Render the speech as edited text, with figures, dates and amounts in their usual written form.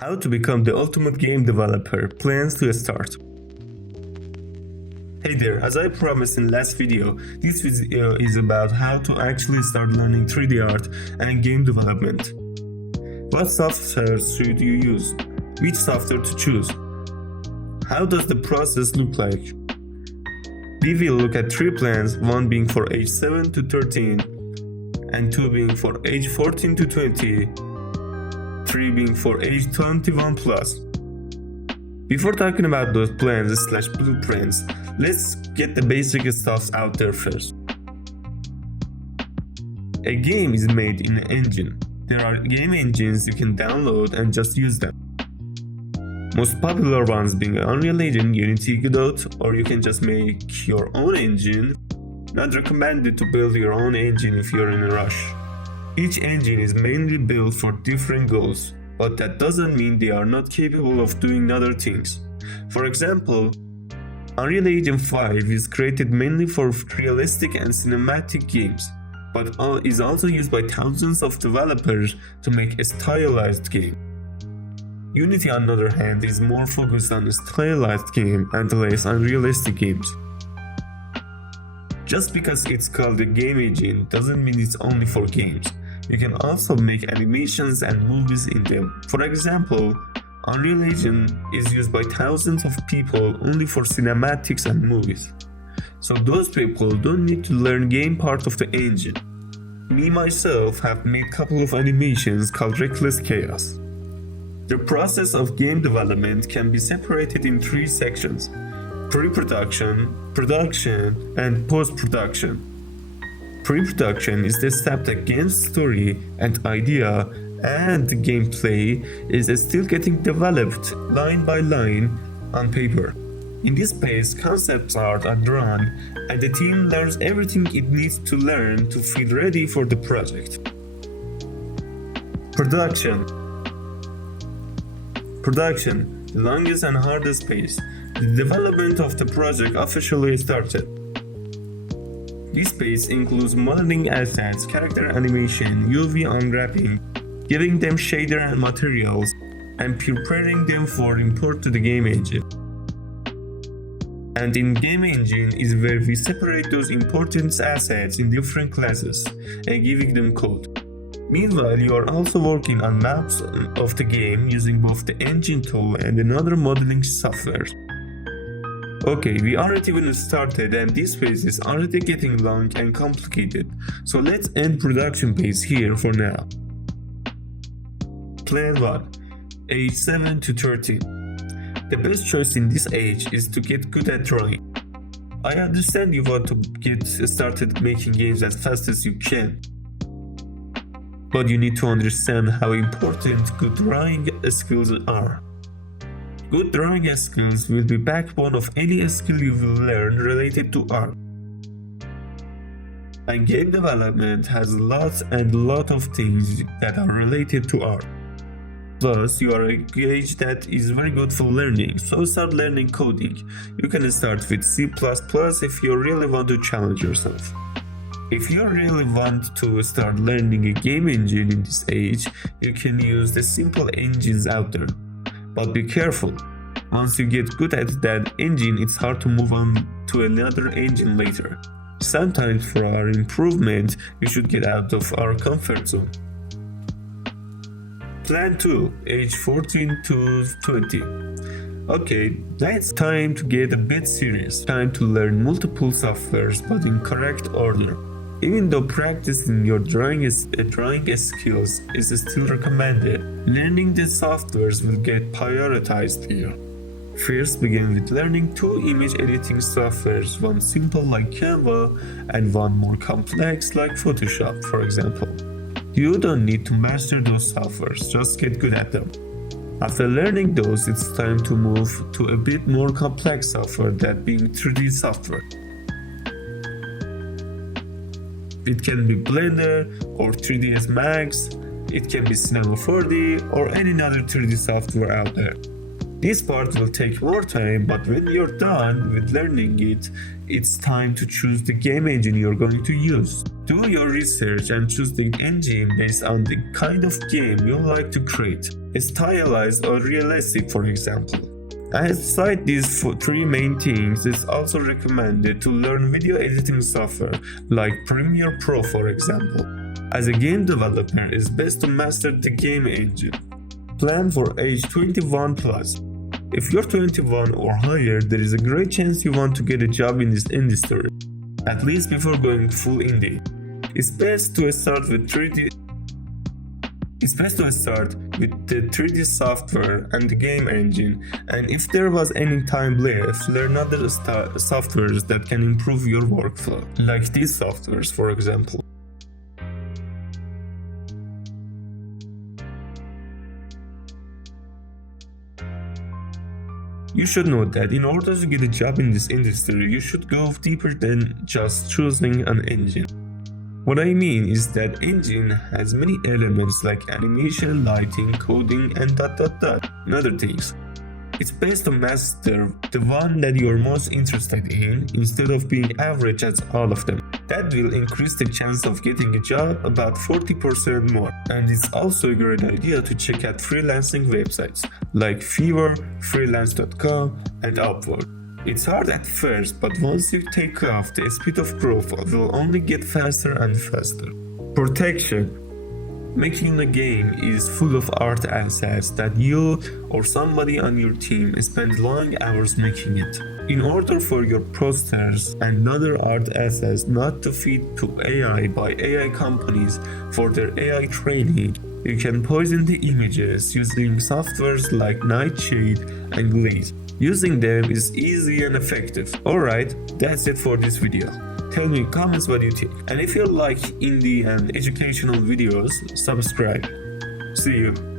How to become the ultimate game developer, plans to start. Hey there, as I promised in last video, this video is about how to actually start learning 3D art and game development. What software should you use? Which software to choose? How does the process look like? We will look at 3 plans, one being for age 7 to 13, and 2 being for age 14 to 20, 3 being for age 21 plus. Before talking about those plans / blueprints, let's get the basic stuff out there first. A game is made in an engine. There are game engines you can download and just use them. Most popular ones being Unreal Engine, Unity, Godot, or you can just make your own engine. Not recommended to build your own engine if you're in a rush. Each engine is mainly built for different goals, but that doesn't mean they are not capable of doing other things. For example, Unreal Engine 5 is created mainly for realistic and cinematic games, but is also used by thousands of developers to make a stylized game. Unity, on the other hand, is more focused on a stylized game and less on realistic games. Just because it's called a game engine doesn't mean it's only for games. You can also make animations and movies in them. For example, Unreal Engine is used by thousands of people only for cinematics and movies. So those people don't need to learn game part of the engine. Me myself have made a couple of animations called Reckless Chaos. The process of game development can be separated in 3 sections: pre-production, production, and post-production. Pre-production is the step that game's story and idea and the gameplay is still getting developed line by line on paper. In this phase, concept art are drawn and the team learns everything it needs to learn to feel ready for the project. Production, the longest and hardest phase. The development of the project officially started. This phase includes modeling assets, character animation, UV unwrapping, giving them shader and materials, and preparing them for import to the game engine. And in game engine is where we separate those important assets in different classes and giving them code. Meanwhile, you are also working on maps of the game using both the engine tool and another modeling software. Okay, we already even started and this phase is already getting long and complicated, so let's end production phase here for now. Plan 1. Age 7 to 13. The best choice in this age is to get good at drawing. I understand you want to get started making games as fast as you can, but you need to understand how important good drawing skills are. Good drawing skills will be backbone of any skill you will learn related to art. And game development has lots of things that are related to art. Plus, you are at an age that is very good for learning, so start learning coding. You can start with C++ if you really want to challenge yourself. If you really want to start learning a game engine in this age, you can use the simple engines out there. But be careful, once you get good at that engine, it's hard to move on to another engine later. Sometimes for our improvement, we should get out of our comfort zone. Plan 2, age 14 to 20. Okay, that's time to get a bit serious. Time to learn multiple softwares but in correct order. Even though practicing your drawing skills is still recommended, learning the softwares will get prioritized here. First, begin with learning 2 image editing softwares, one simple like Canva and one more complex like Photoshop, for example. You don't need to master those softwares, just get good at them. After learning those, it's time to move to a bit more complex software, that being 3D software. It can be Blender or 3ds Max, it can be Cinema 4D or any other 3D software out there. This part will take more time, but when you're done with learning it, it's time to choose the game engine you're going to use. Do your research and choose the engine based on the kind of game you like to create, stylized or realistic, for example. Aside these three main things, it's also recommended to learn video editing software like Premiere Pro, for example. As a game developer, it's best to master the game engine. Plan for age 21 plus. If you're 21 or higher, there is a great chance you want to get a job in this industry, at least before going full indie. It's best to start with the 3D software and the game engine, and if there was any time left, learn other softwares that can improve your workflow, like these softwares, for example. You should know that in order to get a job in this industry, you should go deeper than just choosing an engine. What I mean is that engine has many elements like animation, lighting, coding, and ... and other things. It's best to master the one that you're most interested in instead of being average at all of them. That will increase the chance of getting a job about 40% more. And it's also a great idea to check out freelancing websites like Fiverr, freelance.com, and Upwork. It's hard at first, but once you take off, the speed of growth will only get faster and faster. Protection. Making a game is full of art assets that you or somebody on your team spend long hours making it. In order for your posters and other art assets not to feed to AI by AI companies for their AI training, you can poison the images using softwares like Nightshade and Glaze. Using them is easy and effective. Alright, that's it for this video. Tell me in comments what you think. And if you like indie and educational videos, subscribe. See you.